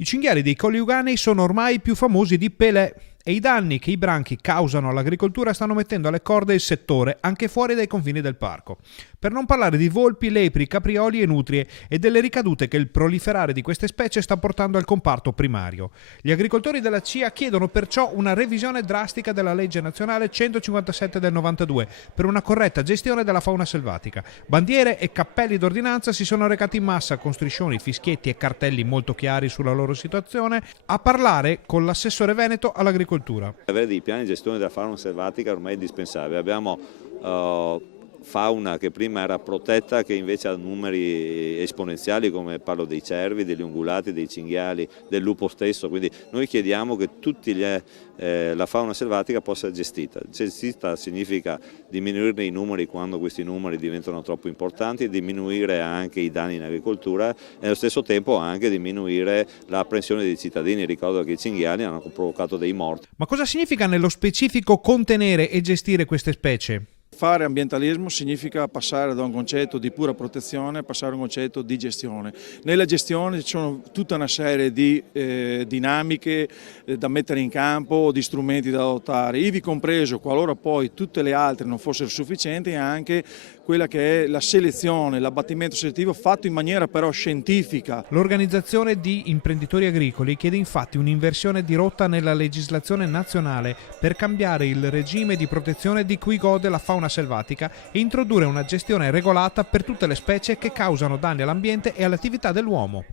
I cinghiali dei Colli Euganei sono ormai più famosi di Pelé e i danni che i branchi causano all'agricoltura stanno mettendo alle corde il settore anche fuori dai confini del parco. Per non parlare di volpi, lepri, caprioli e nutrie e delle ricadute che il proliferare di queste specie sta portando al comparto primario. Gli agricoltori della CIA chiedono perciò una revisione drastica della legge nazionale 157 del 92 per una corretta gestione della fauna selvatica. Bandiere e cappelli d'ordinanza si sono recati in massa con striscioni, fischietti e cartelli molto chiari sulla loro situazione a parlare con l'assessore veneto all'agricoltura. Avere dei piani di gestione della fauna selvatica ormai è indispensabile. Abbiamo fauna che prima era protetta, che invece ha numeri esponenziali, come parlo dei cervi, degli ungulati, dei cinghiali, del lupo stesso. Quindi noi chiediamo che la fauna selvatica possa essere gestita. Gestita significa diminuire i numeri quando questi numeri diventano troppo importanti, diminuire anche i danni in agricoltura e allo stesso tempo anche diminuire l'apprensione dei cittadini. Ricordo che i cinghiali hanno provocato dei morti. Ma cosa significa nello specifico contenere e gestire queste specie? Fare ambientalismo significa passare da un concetto di pura protezione a passare a un concetto di gestione. Nella gestione ci sono tutta una serie di dinamiche da mettere in campo, di strumenti da adottare, ivi compreso, qualora poi tutte le altre non fossero sufficienti, anche quella che è la selezione, l'abbattimento selettivo fatto in maniera però scientifica. L'organizzazione di imprenditori agricoli chiede infatti un'inversione di rotta nella legislazione nazionale per cambiare il regime di protezione di cui gode la fauna selvatica e introdurre una gestione regolata per tutte le specie che causano danni all'ambiente e all'attività dell'uomo.